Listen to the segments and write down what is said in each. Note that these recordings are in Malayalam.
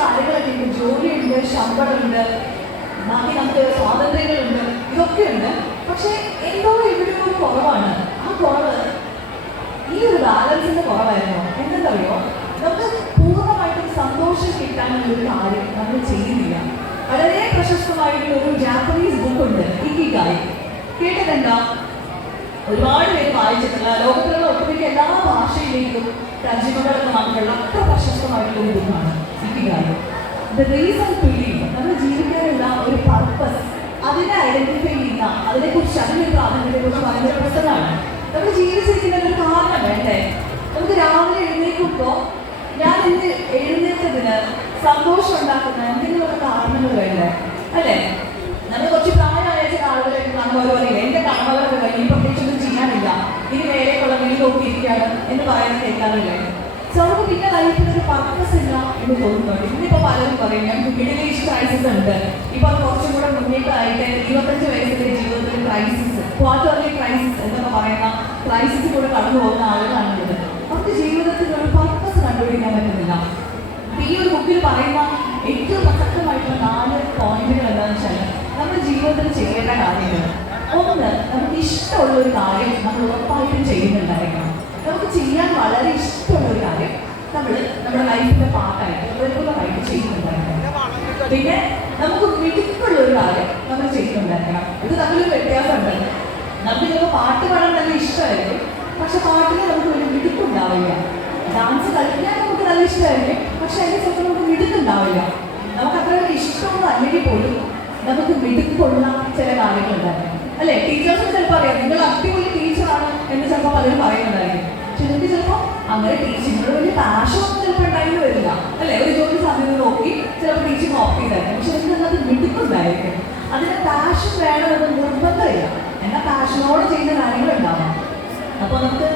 കാര്യങ്ങളൊക്കെ ഉണ്ട്. ജോലിയുണ്ട്, ശമ്പളമുണ്ട്, ബാക്കി നമുക്ക് സ്വാതന്ത്ര്യങ്ങളുണ്ട്, ഇതൊക്കെ ഉണ്ട്. പക്ഷെ എന്തോ ഇവിടെ ഒരു കുറവാണ്. ആ കുറവ് ഈ ഒരു ബാലൻസിന്റെ കുറവായിരുന്നു. എന്തെന്നറിയോ, നമുക്ക് പൂർണ്ണമായിട്ടും സന്തോഷം കിട്ടാനുള്ള ഒരു കാര്യം നമ്മൾ ചെയ്യുന്നില്ല. വളരെ പ്രശസ്തമായിട്ടുള്ള ഒരു ജാപ്പനീസ് ബുക്കുണ്ട്, ഇക്കിഗായി. കേട്ടതെന്താ? ഒരുപാട് പേര് വായിച്ചിട്ടുള്ള, ലോകത്തിലുള്ള ഒട്ടുമിക്ക എല്ലാ ഭാഷയിലേക്കും തർജ്ജിമകളൊക്കെ വന്നിട്ടുള്ള അത്ര പ്രശസ്തമായിട്ടുള്ള ഒരു ബുക്കാണ് Ikigai. The reason to live, നമ്മുടെ ജീവിക്കാനുള്ള ഒരു പർപ്പസ്, അതിനെ ഐഡന്റിഫൈ ചെയ്യുന്ന, അതിനെക്കുറിച്ച് അതിൻ്റെ പ്രാധാന്യത്തെക്കുറിച്ച് പറയുന്ന ഒരു പുസ്തകമാണ്. നമ്മൾ ജീവിച്ചിരിക്കുന്ന ഒരു കാരണം വേണ്ടേ? നമുക്ക് രാവിലെ എഴുന്നേൽക്കുമ്പോൾ ഞാൻ ഇന്ന് എഴുന്നേറ്റതിന് സന്തോഷം ഉണ്ടാക്കുന്ന എന്തെങ്കിലുമൊക്കെ കാരണങ്ങൾ വേണ്ടേ? അല്ലേ? നമ്മൾ കുറച്ച് പ്രായമായ ചില ആളുകളെ കാണുമ്പോൾ പറയില്ല, എൻ്റെ കടമകളൊക്കെ കഴിഞ്ഞ് ഇനി പ്രത്യേകിച്ചൊന്നും ചെയ്യാനില്ല, ഇനി വേറെക്കുള്ള വീട് നോക്കിയിരിക്കുകയാണ് എന്ന് പറയുന്നത് കേൾക്കാറില്ലേ? സോ നമുക്ക് പിന്നെ ലൈഫിൽ ഒരു പർപ്പസ് ഇല്ല എന്ന് തോന്നുന്നുണ്ട്. ഇന്നിപ്പോൾ പലരും പറയും ഞങ്ങൾക്ക് മിഡിൽ ഏജ് ക്രൈസിസ് ഉണ്ട്. ഇപ്പം കുറച്ചും കൂടെ മുന്നേറ്റമായിട്ട് 25 വയസ്സിലെ ജീവിതത്തിൽ ക്രൈസിസ്, ക്വാർട്ടർലി ക്രൈസിസ് എന്നൊക്കെ പറയുന്ന ക്രൈസിസ് കൂടെ കടന്നു പോകുന്ന ആളുകളാണുള്ളത്. അവർക്ക് ജീവിതത്തിൽ ഒരു പർപ്പസ് കണ്ടുപിടിക്കാൻ പറ്റുന്നില്ല. ഈ ഒരു ബുക്കിൽ പറയുന്ന ഏറ്റവും പ്രസക്തമായിട്ടുള്ള 4 പോയിന്റുകൾ എന്താണെന്ന് വെച്ചാൽ, നമ്മുടെ ജീവിതത്തിൽ ചെയ്യേണ്ട കാര്യങ്ങൾ. ഒന്ന്, നമുക്ക് ഇഷ്ടമുള്ള ഒരു കാര്യം നമ്മൾ ഉറപ്പായിട്ടും ചെയ്യുന്നുണ്ടായിരിക്കണം. നമുക്ക് ചെയ്യാൻ വളരെ ഇഷ്ടമുള്ള ഒരു കാര്യം നമ്മൾ നമ്മുടെ ലൈഫിൻ്റെ പാർട്ടായിട്ട് റെഗുലറായിട്ട് ചെയ്യുന്നുണ്ടായിരിക്കണം. പിന്നെ നമുക്ക് മിടുക്കുള്ള ഒരു കാര്യം നമ്മൾ ചെയ്യുന്നുണ്ടായിരിക്കണം. ഇത് തമ്മിലൊരു വ്യത്യാസമുണ്ട്. നമുക്ക് ചിലപ്പോൾ പാട്ട് പാടാൻ നല്ല ഇഷ്ടമായിരിക്കും, പക്ഷെ പാട്ടിന് നമുക്ക് ഒരു മിടുക്കുണ്ടാവില്ല. ഡാൻസ് കളിക്കാൻ നമുക്ക് നല്ല ഇഷ്ടമായിരിക്കും, പക്ഷെ അതിന് ചിലപ്പോൾ നമുക്ക് മിടുക്കുണ്ടാവില്ല. നമുക്ക് അത്ര ഇഷ്ടമൊന്നും അല്ലെങ്കിൽ പോലും നമുക്ക് മിടുക്കുള്ള ചില കാര്യങ്ങളുണ്ടായിരിക്കും. അല്ലേ? ടീച്ചേഴ്സിന് ചിലപ്പോൾ അറിയാം നിങ്ങൾ അടിപൊളി ടീച്ചറാണ് എന്ന് ചിലപ്പോൾ പലരും പറയുന്നുണ്ടായിരിക്കും. പക്ഷെ നിങ്ങൾക്ക് ചിലപ്പോൾ അങ്ങനെ ടീച്ചിങ്ങിനോട് വലിയ പാഷനൊന്നും ചിലപ്പോൾ ഉണ്ടായിട്ട് വരില്ല. അല്ലേ? ഒരു ജോലി സാധ്യത നോക്കി ചിലപ്പോൾ ടീച്ചിങ് ഓപ്റ്റ് ചെയ്തായിരിക്കും, പക്ഷെ നിങ്ങൾക്ക് അത് മിടുക്കുണ്ടായിരിക്കും. അതിന് പാഷൻ വേണമെന്ന് നിർബന്ധമില്ല. എന്നാൽ പാഷനോട് ചെയ്യുന്ന കാര്യങ്ങളുണ്ടാവും. അപ്പോൾ നമുക്ക്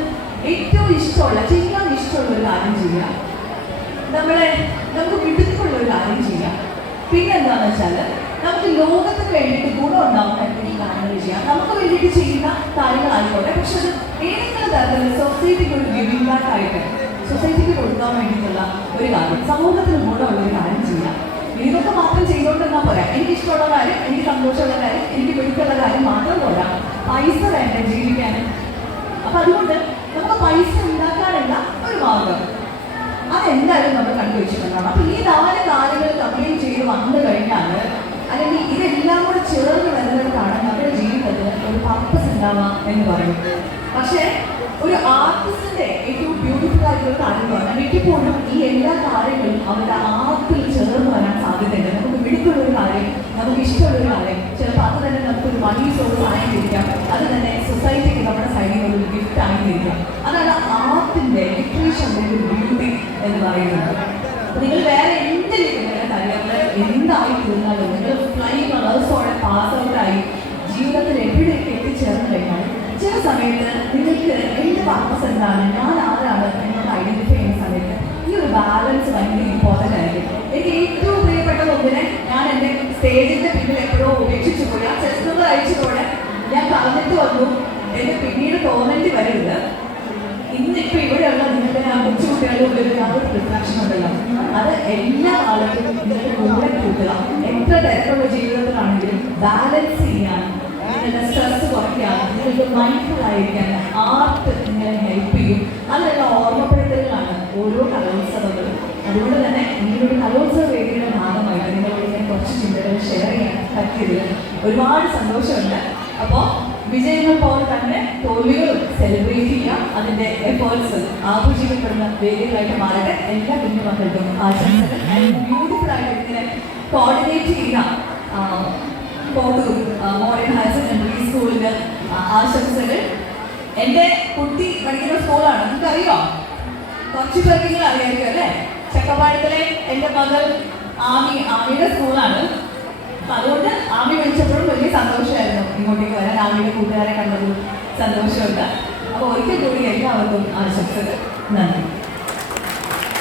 ഏറ്റവും ഇഷ്ടമുള്ള, ചെയ്യാൻ ഇഷ്ടമുള്ള ഒരു കാര്യം ചെയ്യാം. നമുക്ക് മിടുക്കുള്ള ഒരു കാര്യം ചെയ്യാം. പിന്നെ എന്താണെന്ന് വെച്ചാൽ, നമുക്ക് ലോകത്തിന് വേണ്ടിയിട്ട് ഗുണം ഉണ്ടാവുന്ന എന്തെങ്കിലും കാര്യങ്ങൾ ചെയ്യാം. നമുക്ക് വേണ്ടിയിട്ട് ചെയ്യുന്ന കാര്യങ്ങളായിക്കോട്ടെ, പക്ഷെ അത് ഏതെങ്കിലും തരത്തിൽ സൊസൈറ്റിക്ക് ഒരു ഗിവിംഗ് ബാക്ക് ആയിട്ട് സൊസൈറ്റിക്ക് കൊടുക്കാൻ വേണ്ടിയിട്ടുള്ള ഒരു കാര്യം, സമൂഹത്തിന് ഗുണമുള്ള ഒരു കാര്യം ചെയ്യാം. ഇതൊക്കെ മാത്രം ചെയ്തുകൊണ്ടെന്നാൽ പോരാ. എനിക്കിഷ്ടമുള്ള കാര്യം, എനിക്ക് സന്തോഷമുള്ള കാര്യം, എനിക്ക് മിടുക്കുള്ള കാര്യം മാത്രം പോരാ. പൈസ വേണ്ടേ ജീവിക്കാൻ? അപ്പം അതുകൊണ്ട് നമുക്ക് പൈസ ഉണ്ടാക്കാനുള്ള ഒരു മാർഗം അതെന്തായാലും നമ്മൾ കണ്ടുവച്ചിട്ടുണ്ടാകും. അപ്പം ഈ 4 കാര്യങ്ങൾ കംപ്ലീറ്റ് ചെയ്ത് വന്നു കഴിഞ്ഞാൽ, അല്ലെങ്കിൽ ഇതെല്ലാം കൂടെ ചേർന്ന് വരുന്നവർക്കാണ് നമ്മുടെ ജീവിതത്തിൽ ഒരു പർപ്പസ് ഉണ്ടാവുക എന്ന് പറയും. പക്ഷേ ഒരു ആർട്ടിസ്റ്റിന്റെ ഏറ്റവും ബ്യൂട്ടിഫുൾ ആയിട്ടുള്ള കാര്യം എന്ന് പറഞ്ഞാൽ, മിക്കപ്പോഴും ഈ എല്ലാ കാര്യങ്ങളും അവരുടെ ആർട്ടിൽ ചേർന്ന് വരാൻ സാധ്യതയുണ്ട്. നമുക്ക് മിടുക്കുള്ളൊരു കാര്യം, നമുക്ക് ഇഷ്ടമുള്ളൊരു കാര്യം, ചിലപ്പോൾ അത് തന്നെ നമുക്കൊരു മണി സോഴ്സ് ആയിരിക്കാം, അത് തന്നെ സൊസൈറ്റിക്ക് നമ്മുടെ സൈഡിൽ ഒരു ഗിഫ്റ്റ് ആയിരിക്കാം. അതാണ് ആർട്ടിന്റെ, ലിറ്ററേച്ചറിന്റെ ഒരു ബ്യൂട്ടി എന്ന് പറയുന്നത്. നിങ്ങൾ വേറെ എന്തെങ്കിലും നിങ്ങളുടെ കരിയറിൽ എന്തായി തീർന്നാലും, നിങ്ങൾ ഫ്ലൈങ് കളേഴ്സോടെ പാസ് ഔട്ടായി ജീവിതത്തിൽ എവിടെയൊക്കെ എത്തിച്ചേർന്ന് കഴിഞ്ഞാൽ, ചില സമയത്ത് നിങ്ങൾക്ക് എൻ്റെ പർപ്പസ് എന്താണ്, ഞാൻ ആരാണ് എന്നൊക്കെ ഐഡന്റിഫൈ ചെയ്യുന്ന സമയത്ത് ഈ ഒരു ബാലൻസ് ഭയങ്കര ഇമ്പോർട്ടൻ്റ് ആയിരിക്കും. എനിക്ക് ഏറ്റവും പ്രിയപ്പെട്ട ഒന്നിനെ ഞാൻ എൻ്റെ സ്റ്റേജിൻ്റെ പിന്നിൽ എപ്പോഴോ ഉപേക്ഷിച്ചു പോയി. ആ ചെസ്റ്റുകൾ അയച്ചതോടെ ഞാൻ പറഞ്ഞിട്ട് വന്നു, എൻ്റെ പിന്നീട് തോന്നേണ്ടി വരരുത്. ഇന്നിപ്പോൾ ഇവിടെയുള്ള നിങ്ങളുടെ ആ കൊച്ചുകുട്ടികളുടെ ഉള്ളിൽ ആ ഒരു റിഫ്ലക്ഷൻ ഉണ്ടല്ലോ, അത് എല്ലാ ആളുകളും നിങ്ങളുടെ കൂടെ കൂട്ടുക. എത്ര തിരക്കുള്ള ജീവിതത്തിലാണെങ്കിലും ബാലൻസ് ചെയ്യാൻ, നിങ്ങളുടെ സ്ട്രെസ് കുറയ്ക്കാൻ, നിങ്ങൾക്ക് മൈൻഡ്ഫുൾ ആയിരിക്കാൻ ആർട്ട് നിങ്ങളെ ഹെൽപ്പ് ചെയ്യും. അതിനുള്ള ഓർമ്മപ്പെടുത്തലുകളാണ് ഓരോ കലോത്സവങ്ങളും. അതുകൊണ്ട് തന്നെ നിങ്ങളുടെ കലോത്സവ വേദിയുടെ ഭാഗമായിട്ട് നിങ്ങളോട് ഇങ്ങനെ കുറച്ച് ചിന്തകൾ ഷെയർ ചെയ്യാൻ പറ്റിയതിൽ ഒരുപാട് സന്തോഷമുണ്ട്. അപ്പോൾ വിജയങ്ങൾ പോലെ തന്നെ തോൽവികളും സെലിബ്രേറ്റ് ചെയ്യാം. അതിൻ്റെ എഫേർട്സ് ആഘോഷിക്കപ്പെടുന്ന വേദികളായിട്ട് മാറട്ടെ. എല്ലാ കുഞ്ഞു മക്കൾക്കും ആശംസകൾ. ബ്യൂട്ടിഫുൾ ആയിട്ട് ഇങ്ങനെ കോർഡിനേറ്റ് ചെയ്യുന്ന കോട്ടൂർ മോഡേൺ ഹയർ സെക്കൻഡറി സ്കൂളിന് ആശംസകൾ. എൻ്റെ കുട്ടി പഠിക്കുന്ന സ്കൂളാണ്, നിങ്ങൾക്കറിയോ? കുറച്ച് പേർക്കെങ്കിലും അറിയാമായിരിക്കും അല്ലേ? ചക്കപ്പാടത്തിലെ എൻ്റെ മകൾ ആമിയുടെ സ്കൂളാണ്. അപ്പം അതുകൊണ്ട് ആമി വിളിച്ചപ്പോഴും വലിയ സന്തോഷമായിരുന്നു ഇങ്ങോട്ടേക്ക് വരാൻ. ആമിയുടെ കൂട്ടുകാരെ കണ്ടതും സന്തോഷമുണ്ട്. അപ്പോൾ ഒരിക്കൽ കൂടി എല്ലാവർക്കും ആശംസകൾ. നന്ദി.